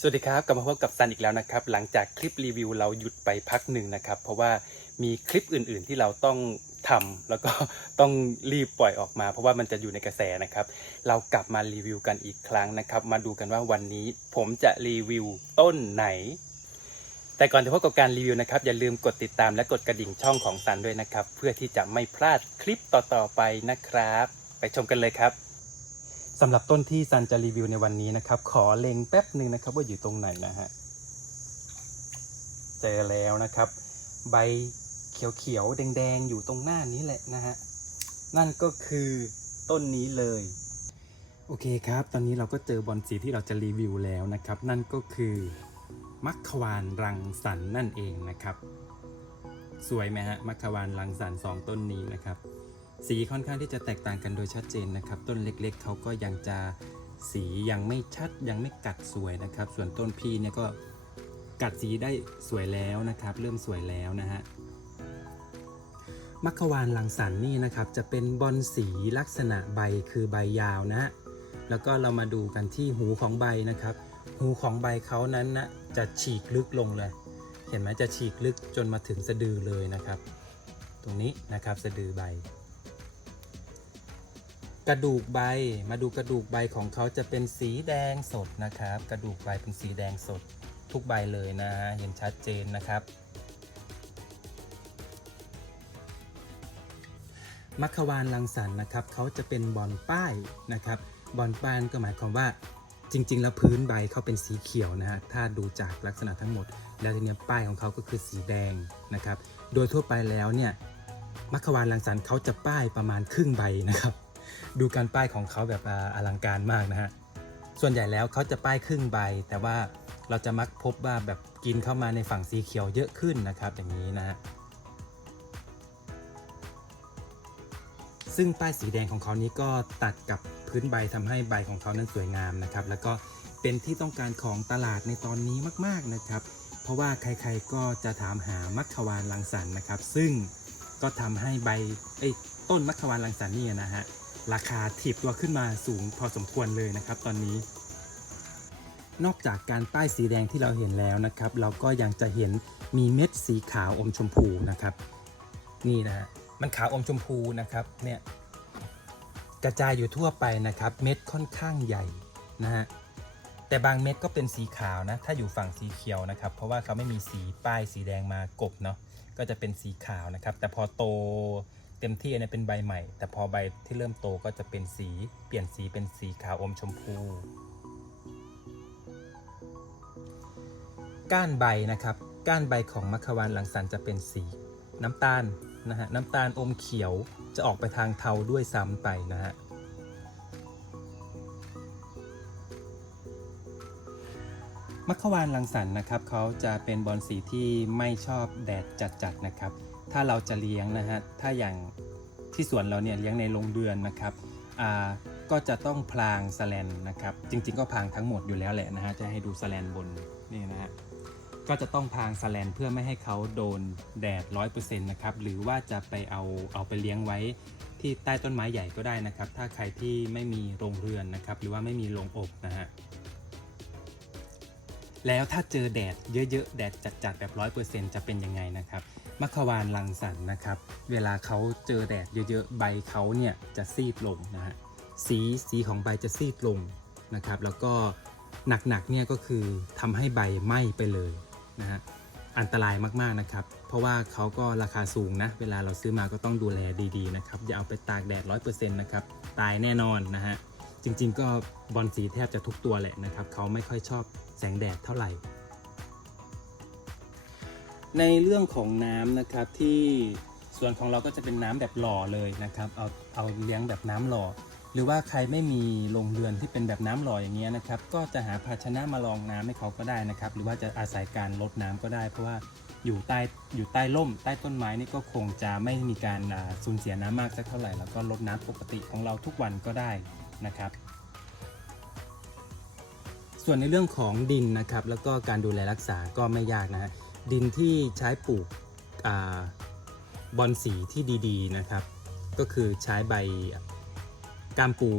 สวัสดีครับกลับมาพบกับซันอีกแล้วนะครับ หลังจากคลิปรีวิวเราหยุดไปพักหนึ่งนะครับ เพราะว่ามีคลิปอื่น ๆที่เราต้องทำแล้วก็ต้องรีบปล่อยออกมา เพราะว่ามันจะอยู่ในกระแสนะครับ เรากลับมารีวิวกันอีกครั้งนะครับ มาดูกันว่าวันนี้ผมจะรีวิวต้นไหน แต่ก่อนจะพบกับการรีวิวนะครับ อย่าลืมกดติดตามและกดกระดิ่งช่องของซันด้วยนะครับ เพื่อที่จะไม่พลาดคลิปต่อๆไปนะครับ ไปชมกันเลยครับ สำหรับต้นที่ซันจะรีวิวในวันนี้นะครับ ขอเล็งแป๊บหนึ่งนะครับว่าอยู่ตรงไหนนะฮะ เจอแล้วนะครับ ใบเขียวๆแดงๆ อยู่ตรงหน้านี้แหละนะฮะ นั่นก็คือต้นนี้เลย โอเคครับ ตอนนี้เราก็เจอบอลสีที่เราจะรีวิวแล้วนะครับ นั่นก็คือมัคควานรังสรรนั่นเองนะครับ สวยไหมฮะมัคควานรังสรรสองต้นนี้นะครับ สีค่อนข้างที่จะแตกต่างกันโดยชัดเจนนะครับ ต้นเล็กๆเขาก็ยังจะสียังไม่ชัดยังไม่กัดสวยนะครับ ส่วนต้นพี่เนี่ยก็กัดสีได้สวยแล้วนะครับ เริ่มสวยแล้วนะฮะมัคควานลังสรรค์นี่นะครับจะเป็นบอลสีลักษณะใบคือใบยาวนะฮะแล้วก็เรามาดูกันที่หูของใบนะครับ หูของใบเขานั้นนะจะฉีกลึกลงเลย เห็นไหมจะฉีกลึกจนมาถึงสะดือเลยนะครับ ตรงนี้นะครับสะดือใบ กระดูกใบมาดูกระดูกใบของเขาจะเป็นสีแดงสดนะครับ กระดูกใบเป็นสีแดงสดทุกใบเลยนะเห็นชัดเจนนะครับมัคควานลังสรรค์นะครับเขาจะเป็นบอลป้ายนะครับบอลป้ายก็หมายความว่าจริง ๆ แล้วพื้นใบเขาเป็นสีเขียวนะฮะถ้าดูจากลักษณะทั้งหมด แล้วทีนี้ป้ายของเขาก็คือสีแดงนะครับ โดยทั่วไปแล้วเนี่ยมัคควานลังสรรค์เขาจะป้ายประมาณครึ่งใบนะครับ ดูการป้ายของเขาแบบอลังการมากนะฮะ ส่วนใหญ่แล้วเขาจะป้ายครึ่งใบ แต่ว่าเราจะมักพบว่าแบบกินเข้ามาในฝั่งสีเขียวเยอะขึ้นนะครับ อย่างนี้นะฮะ ซึ่งป้ายสีแดงของเขานี้ก็ตัดกับพื้นใบทำให้ใบของเขานั้นสวยงามนะครับ แล้วก็เป็นที่ต้องการของตลาดในตอนนี้มากๆนะครับ เพราะว่าใครๆก็จะถามหามัคควานลังสรรค์นะครับ ซึ่งก็ทำให้ใบต้นมัคควานลังสรรค์นี่นะฮะ ราคาถีบตัวขึ้นมาสูงพอสมควรเลยนะครับ ตอนนี้ นอกจากการป้ายสีแดงที่เราเห็นแล้วนะครับ เราก็ยังจะเห็นมีเม็ดสีขาวอมชมพูนะครับ นี่นะฮะมันขาวอมชมพูนะครับเนี่ยกระจายอยู่ทั่วไปนะครับ เม็ดค่อนข้างใหญ่นะฮะแต่บางเม็ดก็เป็นสีขาวนะ ถ้าอยู่ฝั่งสีเขียวนะครับ เพราะว่าเขาไม่มีสีป้ายสีแดงมากบเนาะก็จะเป็นสีขาวนะครับ แต่พอโต เต็มที่เนี่ยเป็นใบใหม่ แต่พอใบที่เริ่มโตก็จะเป็นสี เปลี่ยนสีเป็นสีขาวอมชมพู ก้านใบนะครับ ก้านใบของมัคควานหลังสันจะเป็นสีน้ำตาลนะฮะน้ำตาลอมเขียวจะออกไปทางเทาด้วยซ้ำไปนะฮะมัคควานลังสรรค์นะครับเขาจะเป็นบอลสีที่ไม่ชอบแดดจัดๆนะครับ ถ้าเราจะเลี้ยงนะฮะถ้าอย่างที่สวนเราเนี่ยเลี้ยงในโรงเรือนนะครับอ่าก็จะต้องพลางสแลนนะครับ จริง ๆ ก็พลางทั้งหมดอยู่แล้วแหละนะฮะจะให้ดูสแลนบนนี่นะฮะก็จะต้องพรางสแลนเพื่อไม่ให้เขาโดนแดด100%นะครับหรือว่าจะไปเอาเอาไปเลี้ยงไว้ที่ใต้ต้นไม้ใหญ่ก็ได้นะครับ ถ้าใครที่ไม่มีโรงเรือนนะครับ หรือว่าไม่มีโรงอบนะฮะ แล้วถ้าเจอแดดเยอะๆ แดดจัดๆแบบ100%จะเป็นยังไงนะครับมัคควานลังสรรค์นะครับ เวลาเขาเจอแดดเยอะๆ ใบเขาเนี่ยจะซีดลงนะฮะสีสีของใบจะซีดลงนะครับ แล้วก็หนักๆเนี่ยก็คือทำให้ใบไหม้ไปเลยนะฮะอันตรายมากๆนะครับ เพราะว่าเขาก็ราคาสูงนะ เวลาเราซื้อมาก็ต้องดูแลดีๆนะครับ อย่าเอาไปตากแดด100%นะครับ ตายแน่นอนนะฮะ จริง ๆ ก็บอลสีแทบจะทุกตัวแหละนะครับ เขาไม่ค่อยชอบแสงแดดเท่าไหร่ ในเรื่องของน้ำนะครับที่ส่วนของเราก็จะเป็นน้ำแบบหล่อเลยนะครับเอาเอาเลี้ยงแบบน้ำหล่อ หรือว่าใครไม่มีโรงเรือนที่เป็นแบบน้ำหล่ออย่างเงี้ยนะครับก็จะหาภาชนะมารองน้ำให้เขาก็ได้นะครับ หรือว่าจะอาศัยการลดน้ำก็ได้ เพราะว่าอยู่ใต้อยู่ใต้ร่ม ใต้ต้นไม้นี่ก็คงจะไม่มีการสูญเสียน้ำมากสักเท่าไหร่แล้วก็ลดน้ำปกติของเราทุกวันก็ได้ นะครับ ส่วนในเรื่องของดินนะครับ แล้วก็การดูแลรักษาก็ไม่ยากนะฮะดินที่ใช้ปลูกอบอนสีที่ดีๆนะครับ ก็คือใช้ใบกามปู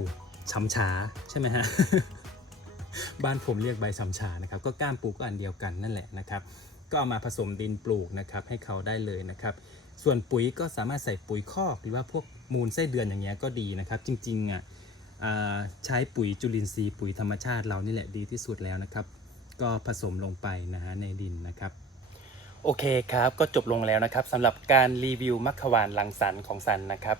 ฉำฉาใช่ไหมฮะบ้านผมเรียกใบสำชานะครับก็ก้ามปูก็อันเดียวกันนั่นแหละนะครับก็เอามาผสมดินปลูกนะครับให้เขาได้เลยนะครับ ส่วนปุ๋ยก็สามารถใส่ปุ๋ยคอกหรือว่าพวกมูลไส้เดือนอย่างเงี้ยก็ดีนะครับ จริงๆอะ ใช้ปุ๋ยจุลินทรีย์ปุ๋ยธรรมชาติเรานี่แหละดีที่สุดแล้วนะครับ ก็ผสมลงไปนะฮะในดินนะครับ โอเคครับก็จบลงแล้วนะครับสำหรับการรีวิวมัคควานลังสันของสันนะครับ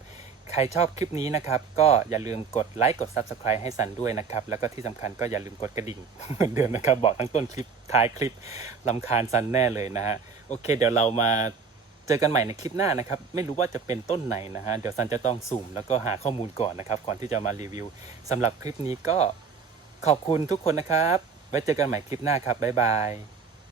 ใครชอบคลิปนี้นะครับ ก็อย่าลืมกดไลค์กด Subscribe ให้สันด้วยนะครับ แล้วก็ที่สำคัญก็อย่าลืมกดกระดิ่งเหมือนเดิมนะครับ บอกทั้งต้นคลิปท้ายคลิปลำคาญสันแน่เลยนะฮะโอเค เดี๋ยวเรามา เจอกันใหม่ในคลิปหน้านะครับ ไม่รู้ว่าจะเป็นต้นไหนนะฮะ เดี๋ยวซันจะต้องสุ่มแล้วก็หาข้อมูลก่อนนะครับ ก่อนที่จะมารีวิวสำหรับคลิปนี้ก็ขอบคุณทุกคนนะครับ ไว้เจอกันใหม่คลิปหน้าครับบ๊ายบาย